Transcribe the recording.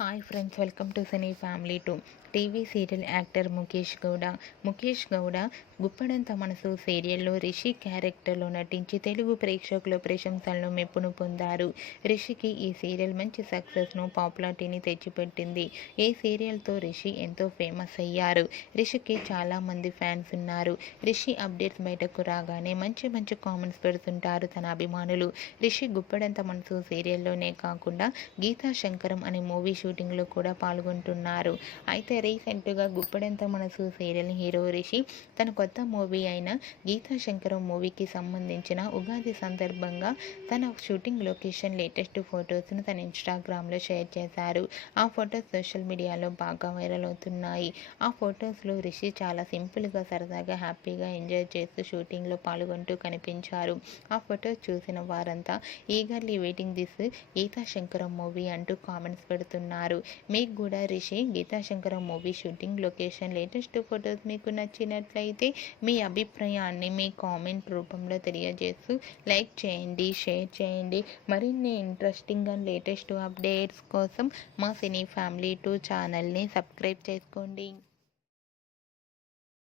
Hi friends, welcome to cine family two. TV serial actor Mukesh Gowda Guppedantha Manasu సీరియల్లో రిషి క్యారెక్టర్లో నటించి తెలుగు ప్రేక్షకుల ప్రశంసలను మెప్పును పొందారు. రిషికి ఈ సీరియల్ మంచి సక్సెస్ను, పాపులారిటీని తెచ్చిపెట్టింది. ఈ సీరియల్తో రిషి ఎంతో ఫేమస్ అయ్యారు. రిషికి చాలామంది ఫ్యాన్స్ ఉన్నారు. రిషి అప్డేట్స్ బయటకు రాగానే మంచి మంచి కామెంట్స్ పెడుతుంటారు తన అభిమానులు. రిషి గుప్పడంత మనసు సీరియల్లోనే కాకుండా గీతా శంకరం అనే మూవీ షూటింగ్లో కూడా పాల్గొంటున్నారు. అయితే రీసెంట్గా గుప్పడంత మనసు సీరియల్ హీరో రిషి తన కొత్త మూవీ అయిన గీతా శంకరం మూవీకి సంబంధించిన ఉగాది సందర్భంగా తన షూటింగ్ లొకేషన్ లేటెస్ట్ ఫొటోస్ను తన ఇన్స్టాగ్రామ్లో షేర్ చేశారు. ఆ ఫొటోస్ సోషల్ మీడియాలో బాగా వైరల్ అవుతున్నాయి. ఆ ఫొటోస్లో రిషి చాలా సింపుల్గా, సరదాగా, హ్యాపీగా ఎంజాయ్ చేస్తూ షూటింగ్లో పాల్గొంటూ కనిపించారు. ఆ ఫొటోస్ చూసిన వారంతా eagerly waiting this Geetha Shankaram movie అంటూ కామెంట్స్ పెడుతున్నారు. మీకు కూడా Rishi Geetha Shankaram movie shooting location latest photos మీకు నచ్చినట్లయితే మీ అభిప్రాయాన్ని మీ కామెంట్ రూపంలో తెలియజేస్తూ లైక్ చేయండి, షేర్ చేయండి. మరిన్ని ఇంట్రెస్టింగ్ అండ్ లేటెస్ట్ అప్డేట్స్ కోసం మా సినీ ఫ్యామిలీ 2 ఛానల్ని సబ్స్క్రైబ్ చేసుకోండి.